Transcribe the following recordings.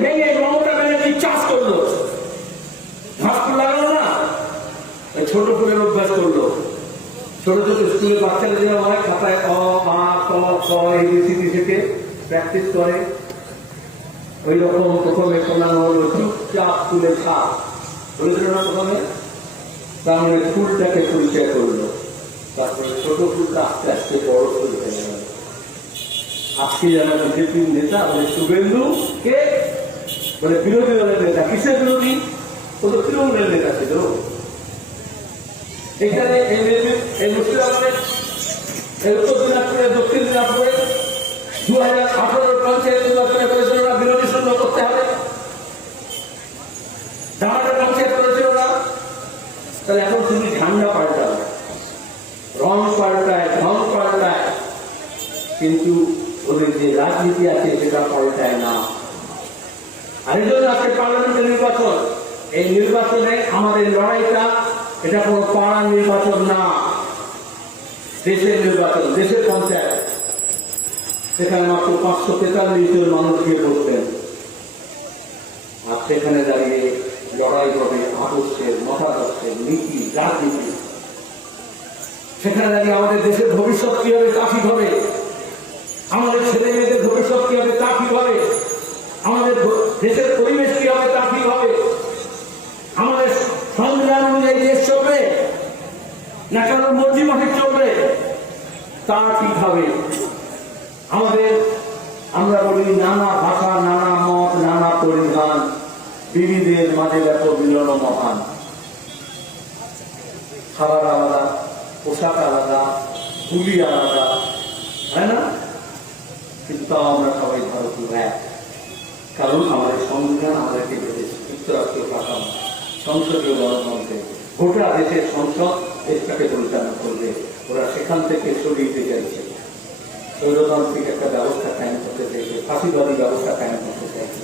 ভেঙে মমতা ব্যানার্জি চাষ করল। ঘাস ফুল লাগালো না? ছোট ফুলের অভ্যাস করল। ছোট ছোট স্কুলে বাচ্চাদের দেওয়া হয়, খাতায় অ, আ, ক, খ এবিসিডি থেকে প্র্যাকটিস করে। ওই রকম প্রথমে শোনানো হলো, চুপচাপ ফুলের ছাপ। বলেছিল না প্রথমে? মানে ফুলটাকে পরিচয় করল। তারপরে ছোট ফুলটা আস্তে আস্তে বড় ফুল হয়ে গেল। আজকে যারা বিজেপির নেতা বলে শুভেন্দু কে? বলে বিরোধী দলের নেতা, কিসের বিরোধী? ও তো তৃণমূলের নেতা ছিল। এখানে দক্ষিণ দিনাজপুরে দু হাজার পঞ্চায়েত নির্বাচনে বিরোধী শূন্য করতে হবে। পঞ্চায়েত তাহলে এখন তুমি ঝান্ডা পাল্টাও। রং পাল্টায় ঢং পাল্টায়। কিন্তু ওদের যে রাজনীতি আছে, সেটা পাল্টায় না। আজকে পার্লামেন্টের নির্বাচন। এই নির্বাচনে আমাদের লড়াইটা এটা কোনো নির্বাচন না। দেশের নির্বাচন, দেশের পঞ্চায়েত। সেখানে মাত্র পাঁচশো তেতাল্লিশ জন মানুষ গিয়ে আর সেখানে দাঁড়িয়ে লড়াই হবে আদর্শের, মতাদর্শের, নীতি, রাজনীতি। সেখানে দাঁড়িয়ে আমাদের দেশের ভবিষ্যৎ কীভাবে কাফি হবে? আমাদের ছেলে মেয়েদের ভবিষ্যৎ কি হবে তা কি হবে আমাদের ভ- দেশের পরিবেশ কি হবে তা কি হবে আমাদের সংবিধান অনুযায়ী দেশ চলবে? না কারণ মর্জি মাফিক চলবে? তা ঠিক হবে। আমাদের, আমরা বলি নানা ভাষা, নানা মত, নানা পরিধান বিবিধের মাঝে এত মিলন মহান। খাবার আলাদা, পোশাক আলাদা গুলি আলাদা, তাই না? কিন্তু আমরা সবাই ভারতীয় এক। কারণ আমাদের সংবিধান আমাদেরকে বেঁধেছে যুক্তরাষ্ট্রীয় কাঠামো সংসদীয় গণতন্ত্রে। গোটা দেশের সংসদ দেশটাকে পরিচালনা করবে। ওরা সেখান থেকে সরিয়ে চাইছে স্বৈরতান্ত্রিক একটা ব্যবস্থা কায়েম করতে চাইছে, ফাঁসিবাদী ব্যবস্থা কায়েম করতে চাইছে।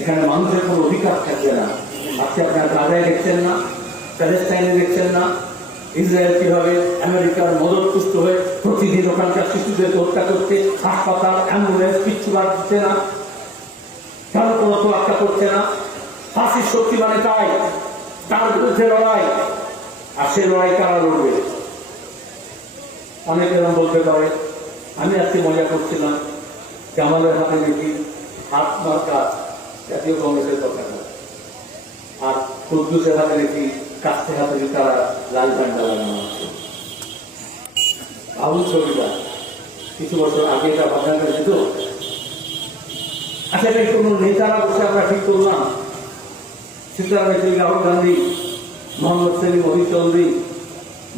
এখানে মানুষের কোনো অধিকার থাকবে না। আজকে আপনার গাজায় দেখছেন না, প্যালেস্টাইনে দেখছেন না। ইসরায়েল কীভাবে আমেরিকার মদত পুষ্ট হয়ে প্রতিদিন ওখানকার শিশুদের হত্যা করছে, হাসপাতাল, অ্যাম্বুলেন্স, কিচ্ছু বাদ দিচ্ছে না। কারও কোনো তোয়াক্কা করছে না। ফাঁসির শক্তি মানে তাই। তার বিরুদ্ধে লড়াই, আর সে লড়াই কারা লড়বে? অনেকে এরকম বলতে পারে। আমি আজকে মজা করছিলাম। জামালের হাতে দেখি হাত মার্কা জাতীয় কংগ্রেসের পতাকা। আর কুদ্দুসের হাতে দেখি কাস্তে হাতে দেখি তারা লাল ঝান্ডা লাগানো আছে ভাবুন ছবিটা কিছু বছর আগে এটা ভাবনা করেছে তো। আচ্ছা এটা কোনো নেতারা বসে আমরা ঠিক করলাম? সীতারাম রাহুল গান্ধী, মোহাম্মদ সেলিম অভিক চৌধুরী,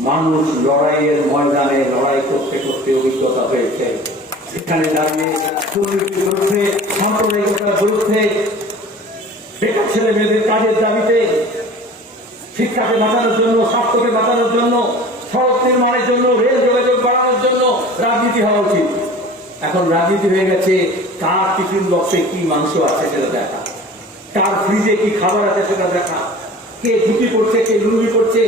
মানুষ লড়াইয়ের ময়দানে লড়াই করতে করতে অভিজ্ঞতা হয়েছে এখানে দাঁড়িয়ে দুর্নীতির বিরুদ্ধে সাম্প্রদায়িকতার বিরুদ্ধে, বেকার ছেলে মেয়েদের কাজের দাবিতে, শিক্ষাকে বাঁচানোর জন্য, স্বাস্থ্যকে বাঁচানোর জন্য, সড়ক নির্মাণের জন্য, রেল যোগাযোগ বাড়ানোর জন্য রাজনীতি হওয়া উচিত। এখন রাজনীতি হয়ে গেছে, কার টিফিন বক্সে কি মাংস আছে সেটা দেখা। কার ফ্রিজে কি খাবার আছে সেটা দেখা। কে ঝুঁকি করছে কে লুঙ্গি করছে